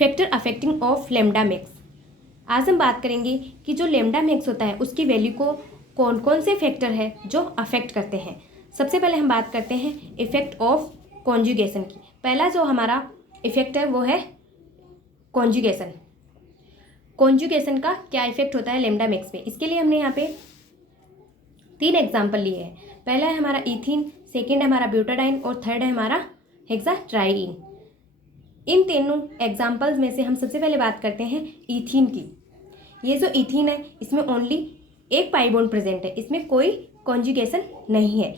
Factor affecting of lambda max. आज हम बात करेंगे कि जो लेमडा मैक्स होता है उसकी वैल्यू को कौन कौन से फैक्टर है जो अफेक्ट करते हैं। सबसे पहले हम बात करते हैं इफेक्ट ऑफ कॉन्जुगेशन की। पहला जो हमारा इफेक्ट है वो है कॉन्जुगेशन। कॉन्जुगेशन का क्या इफेक्ट होता है लेमडा मैक्स पे, इसके लिए हमने यहाँ पे 3 एग्जाम्पल लिए हैं। पहला है हमारा इथीन, सेकेंड है हमारा ब्यूटाडाइन और थर्ड है हमारा हेक्साट्राईन। इन तीनों एग्जाम्पल्स में से हम सबसे पहले बात करते हैं इथीन की। ये जो इथीन है इसमें ओनली एक पाई बॉन्ड प्रेजेंट है, इसमें कोई कॉन्जुगेशन नहीं है।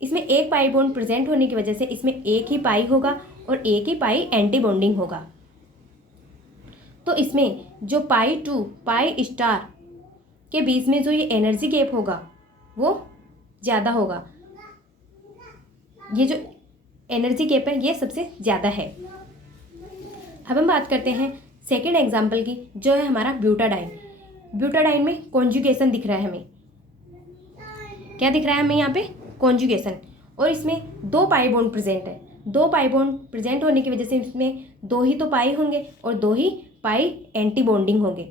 इसमें एक पाई बॉन्ड प्रेजेंट होने की वजह से इसमें एक ही पाई होगा और एक ही पाई एंटी बॉन्डिंग होगा। तो इसमें जो पाई टू पाई स्टार के बीच में जो ये एनर्जी गैप होगा वो ज़्यादा होगा। ये जो एनर्जी गैप है ये सबसे ज़्यादा है। अब हम बात करते हैं सेकेंड एग्जाम्पल की, जो है हमारा ब्यूटाडाइन। ब्यूटाडाइन में कॉन्जुगेशन दिख रहा है हमें। क्या दिख रहा है हमें यहाँ पे? कॉन्जुगेशन। और इसमें 2 पाई बॉन्ड प्रेजेंट है। 2 पाई बॉन्ड प्रेजेंट होने की वजह से इसमें 2 ही तो पाई होंगे और 2 ही पाई एंटी बॉन्डिंग होंगे।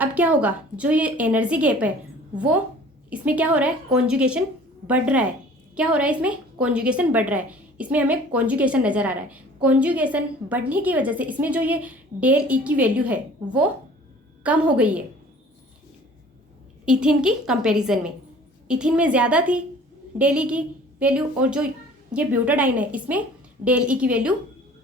अब क्या होगा, जो ये एनर्जी गैप है वो इसमें क्या हो रहा है, कॉन्जुगेशन बढ़ रहा है। क्या हो रहा है इसमें? कॉन्जुगेशन बढ़ रहा है। इसमें हमें कॉन्जुगेशन नज़र आ रहा है। कॉन्जुगेशन बढ़ने की वजह से इसमें जो ये डेल ई की वैल्यू है वो कम हो गई है इथिन की कंपैरिजन में। इथिन में ज़्यादा थी डेल ई की वैल्यू और जो ये ब्यूटाडाइन है इसमें डेल ई की वैल्यू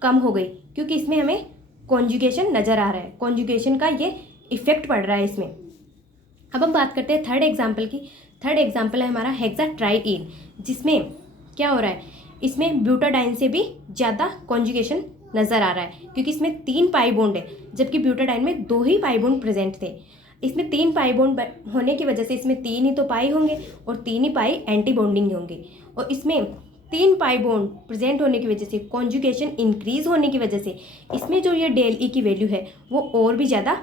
कम हो गई, क्योंकि इसमें हमें कॉन्जुगेशन नज़र आ रहा है। कॉन्जुगेशन का ये इफेक्ट पड़ रहा है इसमें। अब हम बात करते हैं थर्ड एग्जाम्पल की। थर्ड एग्जाम्पल है हमारा हेक्साट्राईन, जिसमें क्या हो रहा है, इसमें ब्यूटाडाइन से भी ज़्यादा कॉन्जुगेशन नज़र आ रहा है, क्योंकि इसमें 3 पाई बॉन्ड है जबकि ब्यूटाडाइन में 2 ही पाई बॉन्ड प्रेजेंट थे। इसमें 3 पाई बॉन्ड होने की वजह से इसमें 3 ही तो पाई होंगे और 3 ही पाई एंटी बॉन्डिंग होंगे। और इसमें 3 पाई बॉन्ड प्रेजेंट होने की वजह से, कॉन्जुगेशन इंक्रीज होने की वजह से इसमें जो ये डेल ई की वैल्यू है वो और भी ज़्यादा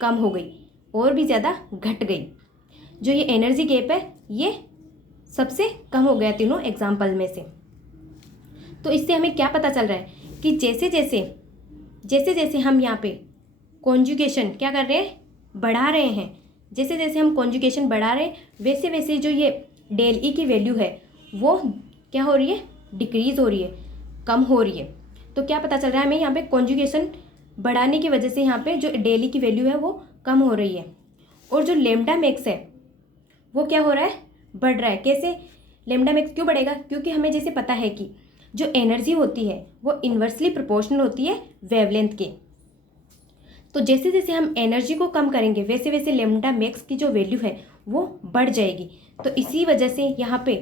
कम हो गई, और भी ज़्यादा घट गई। जो ये एनर्जी गैप है ये सबसे कम हो गया तीनों एग्जाम्पल में से। तो इससे हमें क्या पता चल रहा है कि जैसे जैसे हम यहाँ पे कॉन्जुगेशन क्या कर रहे हैं, बढ़ा रहे हैं। जैसे जैसे हम कॉन्जुगेशन बढ़ा रहे हैं वैसे वैसे जो ये डेल ई की वैल्यू है वो क्या हो रही है, डिक्रीज़ हो रही है, कम हो रही है। तो क्या पता चल रहा है हमें, यहाँ पे कॉन्जुगेशन बढ़ाने की वजह से यहाँ पे जो डेल ई की वैल्यू है वो कम हो रही है और जो लेमडा मैक्स है वो क्या हो रहा है, बढ़ रहा है। कैसे लेमडा मैक्स क्यों बढ़ेगा? क्योंकि हमें जैसे पता है कि जो एनर्जी होती है वो इन्वर्सली प्रोपोर्शनल होती है वेवलेंथ के। तो जैसे जैसे हम एनर्जी को कम करेंगे वैसे वैसे लेमडा मैक्स की जो वैल्यू है वो बढ़ जाएगी। तो इसी वजह से यहाँ पे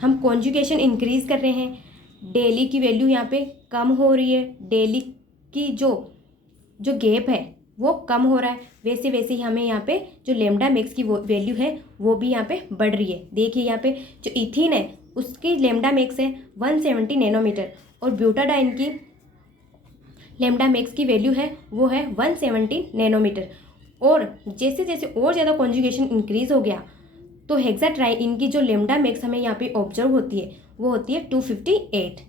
हम कॉन्जुगेशन इंक्रीज कर रहे हैं, डेली की वैल्यू यहाँ पे कम हो रही है, डेली की जो गैप है वो कम हो रहा है। वैसे वैसे ही हमें यहाँ पे जो लेमडा मैक्स की वैल्यू है वो भी यहाँ पे बढ़ रही है। देखिए यहाँ पे जो इथीन है उसकी लेमडा मैक्स है 170 नैनोमीटर और ब्यूटाडाइन की लेमडा मैक्स की वैल्यू है वो है 170 नैनोमीटर। और जैसे जैसे और ज़्यादा कॉन्जुगेशन इंक्रीज हो गया तो हेक्साट्राईन की जो लेमडा मैक्स हमें यहाँ पे ऑब्जर्व होती है वो होती है 258।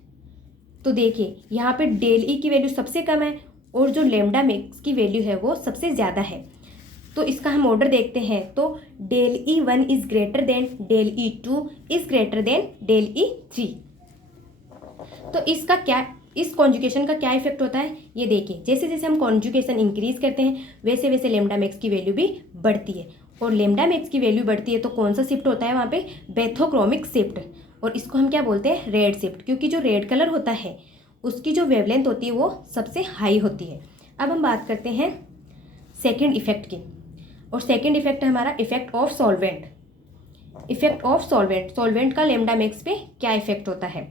तो देखिए यहाँ पे डेल ई की वैल्यू सबसे कम है और जो लेमडा मैक्स की वैल्यू है वो सबसे ज़्यादा है। तो इसका हम ऑर्डर देखते हैं, तो del E 1 is greater than del E 2 is greater than del E 3। तो इसका क्या, इस कॉन्जुगेशन का क्या इफेक्ट होता है ये देखिए। जैसे जैसे हम कॉन्जुगेशन इंक्रीज करते हैं वैसे वैसे लेमडा मैक्स की वैल्यू भी बढ़ती है। और लेमडा मैक्स की वैल्यू बढ़ती है तो कौन सा शिफ्ट होता है वहाँ पे, बेथोक्रोमिक शिफ्ट। और इसको हम क्या बोलते हैं, रेड शिफ्ट, क्योंकि जो रेड कलर होता है उसकी जो वेवलेंथ होती है वो सबसे हाई होती है। अब हम बात करते हैं सेकेंड इफेक्ट की, और सेकेंड इफेक्ट है हमारा effect of solvent. Effect of solvent, solvent का लेमडा मैक्स पे क्या इफेक्ट होता है।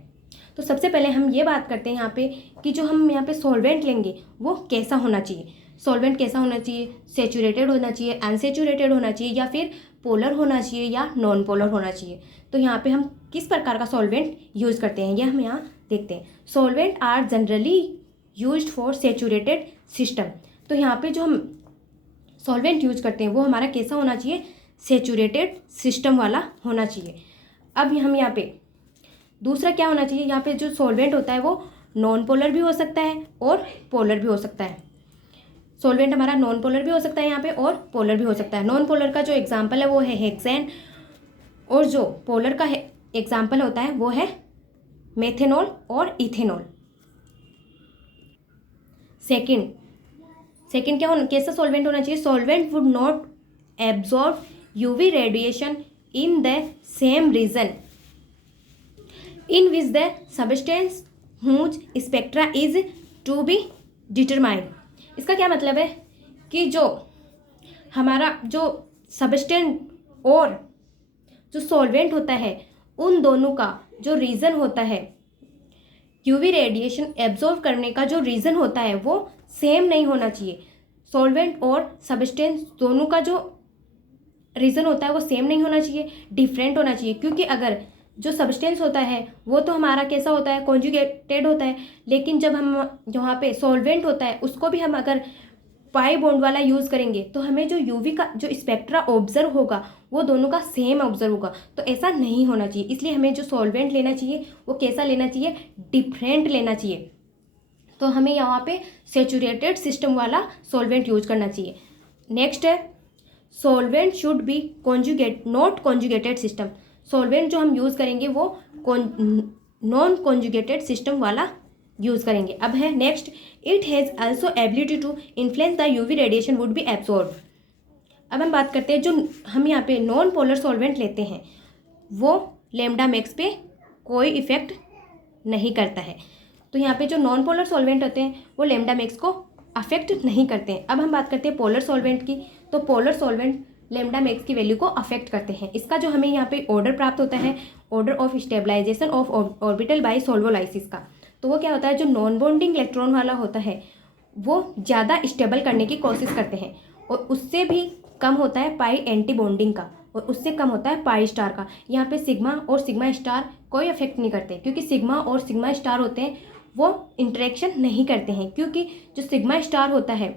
तो सबसे पहले हम ये बात करते हैं यहाँ पे कि जो हम यहाँ पे सॉल्वेंट लेंगे वो कैसा होना चाहिए। सॉल्वेंट कैसा होना चाहिए, सेचूरेटेड होना चाहिए, अनसेचूरेटेड होना चाहिए, या फिर पोलर होना चाहिए या नॉन पोलर होना चाहिए। तो यहाँ पे हम किस प्रकार का सॉल्वेंट यूज़ करते हैं ये हम यहाँ देखते हैं। Solvent are generally used for saturated system. तो यहाँ पे जो हम सॉल्वेंट यूज करते हैं वो हमारा कैसा होना चाहिए, सेचूरेटेड सिस्टम वाला होना चाहिए। अब हम यहाँ पे दूसरा क्या होना चाहिए, यहाँ पे जो सॉल्वेंट होता है वो नॉन पोलर भी हो सकता है और पोलर भी हो सकता है। सॉल्वेंट हमारा नॉन पोलर भी हो सकता है यहाँ पे और पोलर भी हो सकता है। नॉन पोलर का जो एग्जाम्पल है वो है हेक्सेन, और जो पोलर का एग्जाम्पल होता है वो है मेथेनॉल और इथेनॉल। सेकेंड क्या होना, कैसा सॉल्वेंट होना चाहिए? Solvent would not absorb UV radiation in the same region in which the substance whose spectra is to be determined. इसका क्या मतलब है कि जो हमारा जो सब्सटेंस और जो सॉल्वेंट होता है उन दोनों का जो रीज़न होता है, यूवी रेडिएशन एब्जॉर्व करने का जो रीज़न होता है वो सेम नहीं होना चाहिए। सॉल्वेंट और सब्सटेंस दोनों का जो रीज़न होता है वो सेम नहीं होना चाहिए, डिफरेंट होना चाहिए। क्योंकि अगर जो सब्सटेंस होता है वो तो हमारा कैसा होता है, कॉन्जुगेटेड होता है, लेकिन जब हम यहाँ पे सॉल्वेंट होता है उसको भी हम अगर पाई बॉन्ड वाला यूज़ करेंगे तो हमें जो यूवी का जो स्पेक्ट्रा ऑब्जर्व होगा वो दोनों का सेम ऑब्जर्व होगा। तो ऐसा नहीं होना चाहिए, इसलिए हमें जो सॉल्वेंट लेना चाहिए वो कैसा लेना चाहिए, डिफरेंट लेना चाहिए। तो हमें यहाँ पे सेचुरेटेड सिस्टम वाला सॉल्वेंट यूज करना चाहिए। नेक्स्ट है solvent should be conjugate not conjugated system. Solvent जो हम यूज़ करेंगे वो नॉन कॉन्जुगेटेड सिस्टम वाला यूज़ करेंगे। अब है next, it has also ability to influence the UV radiation would be absorb. अब हम बात करते हैं जो हम यहाँ पे नॉन पोलर सॉल्वेंट लेते हैं वो लैम्डा मैक्स पे कोई इफेक्ट नहीं करता है। तो यहाँ पे जो नॉन पोलर सॉल्वेंट होते हैं वो लैम्डा मैक्स को अफेक्ट नहीं करते हैं। अब हम बात करते हैं पोलर सॉल्वेंट की, तो पोलर सॉल्वेंट लैम्डा मैक्स की वैल्यू को अफेक्ट करते हैं। इसका जो हमें यहाँ पे ऑर्डर प्राप्त होता है, order of stabilization of orbital by solvolysis का, तो वो क्या होता है, जो नॉन बॉन्डिंग इलेक्ट्रॉन वाला होता है वो ज़्यादा स्टेबल करने की कोशिश करते हैं, और उससे भी कम होता है पाई एंटी बॉन्डिंग का, और उससे कम होता है पाई स्टार का। यहाँ पे सिग्मा और सिग्मा स्टार कोई अफेक्ट नहीं करते, क्योंकि सिग्मा और सिग्मा स्टार होते हैं वो इंटरेक्शन नहीं करते हैं। क्योंकि जो सिग्मा स्टार होता है,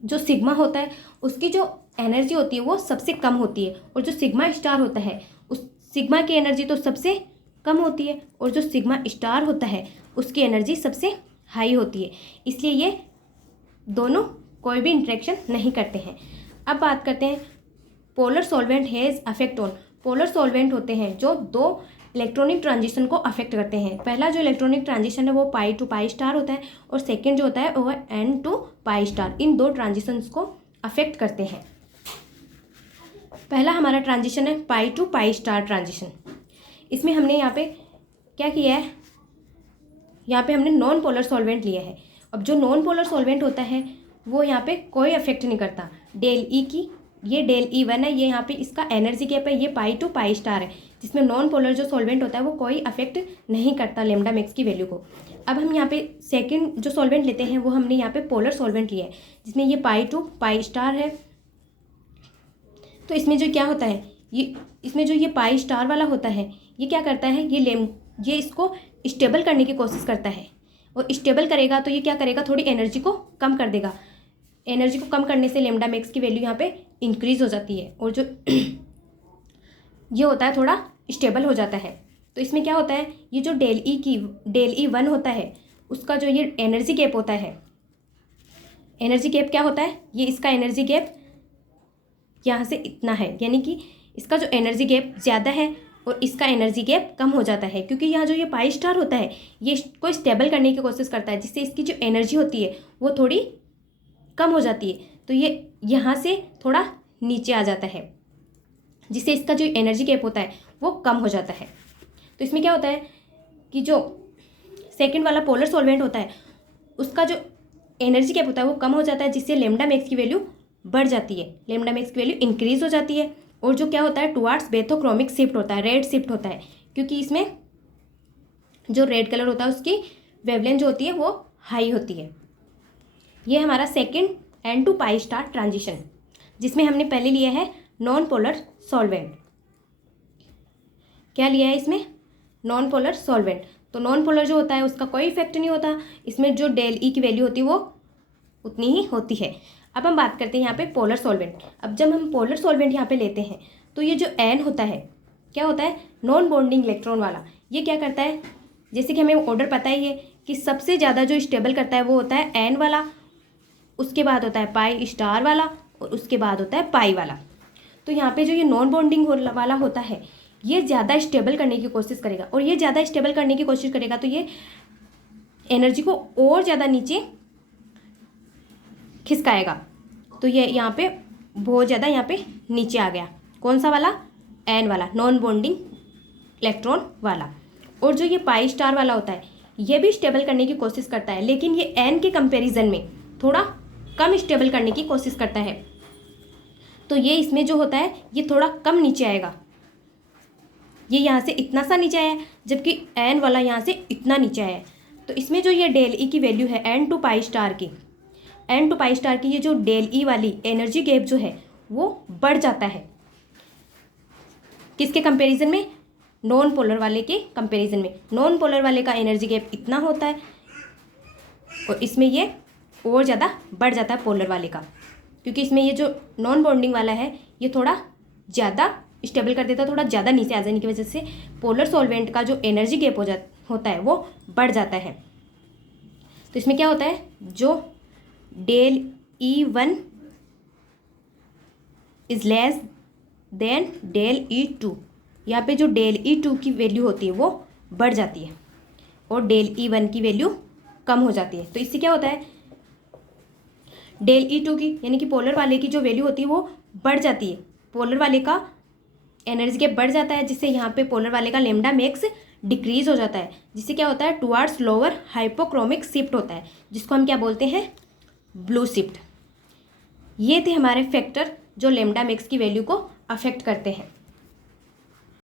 जो सिग्मा होता है उसकी जो एनर्जी होती है वो सबसे कम होती है, और जो सिग्मा स्टार होता है उस सिग्मा की एनर्जी तो सबसे कम होती है, और जो सिग्मा स्टार होता है उसकी एनर्जी सबसे हाई होती है। इसलिए ये दोनों कोई भी इंटरेक्शन नहीं करते हैं। अब बात करते हैं polar solvent has affect on. Polar solvent होते हैं जो दो इलेक्ट्रॉनिक ट्रांजिशन को अफेक्ट करते हैं। पहला जो इलेक्ट्रॉनिक ट्रांजिशन है वो पाई टू पाई स्टार होता है, और सेकेंड जो होता है वो एन टू पाई स्टार। इन दो ट्रांजिशंस को अफेक्ट करते हैं। पहला हमारा ट्रांजिशन है पाई टू पाई स्टार ट्रांजिशन। इसमें हमने यहाँ पे क्या किया है, यहाँ पे हमने नॉन पोलर सॉल्वेंट लिया है। अब जो नॉन पोलर सॉल्वेंट होता है वो यहाँ पे कोई अफेक्ट नहीं करता। डेल ई की ये डेल ई वन है, ये यहाँ पे इसका एनर्जी गैप है, ये पाई टू पाई स्टार है, जिसमें नॉन पोलर जो सॉल्वेंट होता है वो कोई अफेक्ट नहीं करता लैम्डा मैक्स की वैल्यू को। अब हम यहाँ पे सेकंड जो सॉल्वेंट लेते हैं वो हमने यहाँ पे पोलर सॉल्वेंट लिया है, जिसमें ये पाई टू पाई स्टार है। तो इसमें जो क्या होता है, ये इसमें जो ये पाई स्टार वाला होता है ये क्या करता है, ये इसको स्टेबल करने की कोशिश करता है, और स्टेबल करेगा तो ये क्या करेगा, थोड़ी एनर्जी को कम कर देगा। एनर्जी को कम करने से लैम्डा मैक्स की वैल्यू यहाँ पे इंक्रीज हो जाती है, और जो ये होता है थोड़ा स्टेबल हो जाता है। तो इसमें क्या होता है, ये जो डेल ई वन होता है उसका जो ये एनर्जी गैप होता है, एनर्जी गैप क्या होता है, ये इसका एनर्जी गैप यहाँ से इतना है, यानी कि इसका जो एनर्जी गैप ज़्यादा है और इसका एनर्जी गैप कम हो जाता है। क्योंकि यहाँ जो ये पाई स्टार होता है ये इसको स्टेबल करने की कोशिश करता है, जिससे इसकी जो एनर्जी होती है वो थोड़ी कम हो जाती है, तो ये यहाँ से थोड़ा नीचे आ जाता है, जिससे इसका जो एनर्जी गैप होता है वो कम हो जाता है। तो इसमें क्या होता है कि जो सेकंड वाला पोलर सॉल्वेंट होता है उसका जो एनर्जी गैप होता है वो कम हो जाता है, जिससे लैम्डा मैक्स की वैल्यू बढ़ जाती है, लैम्डा मैक्स की वैल्यू इंक्रीज हो जाती है। और जो क्या होता है टुवार्ड्स बेथोक्रोमिक शिफ्ट होता है, रेड शिफ्ट होता है, क्योंकि इसमें जो रेड कलर होता है उसकी वेवलेंथ जो होती है वो हाई होती है। ये हमारा second n to pi star transition, जिसमें हमने पहले लिया है नॉन पोलर सॉल्वेंट। क्या लिया है इसमें, नॉन पोलर सॉल्वेंट। तो नॉन पोलर जो होता है उसका कोई इफेक्ट नहीं होता, इसमें जो डेल ई की वैल्यू होती है वो उतनी ही होती है। अब हम बात करते हैं यहाँ पे पोलर सॉल्वेंट। अब जब हम पोलर सॉल्वेंट यहाँ पे लेते हैं तो ये जो एन होता है क्या होता है, नॉन बॉन्डिंग इलेक्ट्रॉन वाला। ये क्या करता है, जैसे कि हमें ऑर्डर पता ही है कि सबसे ज़्यादा जो स्टेबल करता है वो होता है एन वाला, उसके बाद होता है पाई स्टार वाला और उसके बाद होता है पाई वाला। तो यहाँ पे जो ये नॉन बॉन्डिंग वाला होता है ये ज़्यादा स्टेबल करने की कोशिश करेगा, और ये ज़्यादा स्टेबल करने की कोशिश करेगा तो ये एनर्जी को और ज़्यादा नीचे खिसकाएगा। तो ये यहाँ पे बहुत ज़्यादा यहाँ पे नीचे आ गया। कौन सा वाला? एन वाला, नॉन बॉन्डिंग इलेक्ट्रॉन वाला। और जो ये पाई स्टार वाला होता है ये भी स्टेबल करने की कोशिश करता है, लेकिन ये एन के कंपैरिजन में थोड़ा कम स्टेबल करने की कोशिश करता है। तो ये इसमें जो होता है ये थोड़ा कम नीचे आएगा। ये यहाँ से इतना सा नीचे आया जबकि एन वाला यहाँ से इतना नीचे आया। तो इसमें जो ये डेल ई की वैल्यू है एन टू पाई स्टार की, एन टू पाई स्टार की ये जो डेल ई वाली एनर्जी गैप जो है वो बढ़ जाता है। किसके कंपैरिजन में? नॉन पोलर वाले के कंपैरिजन में। नॉन पोलर वाले का एनर्जी गैप इतना होता है और इसमें ये और ज़्यादा बढ़ जाता है पोलर वाले का, क्योंकि इसमें ये जो नॉन बॉन्डिंग वाला है ये थोड़ा ज़्यादा स्टेबल कर देता है, थोड़ा ज़्यादा नीचे आ जाने की वजह से पोलर सॉल्वेंट का जो एनर्जी गैप होता है वो बढ़ जाता है। तो इसमें क्या होता है, जो del E1 is less than del E2, यहाँ पे जो डेल E2 की वैल्यू होती है वो बढ़ जाती है और डेल E1 की वैल्यू कम हो जाती है। तो इससे क्या होता है, डेल E2 की यानी कि पोलर वाले की जो वैल्यू होती है वो बढ़ जाती है। पोलर वाले का एनर्जी गैप बढ़ जाता है, जिससे यहाँ पे पोलर वाले का लेमडा मैक्स डिक्रीज हो जाता है, जिससे क्या होता है, टुवार्ड्स लोअर हाइपोक्रोमिक शिफ्ट होता है, जिसको हम क्या बोलते हैं, ब्लू शिफ्ट। ये थे हमारे फैक्टर जो लेमडा मैक्स की वैल्यू को अफेक्ट करते हैं।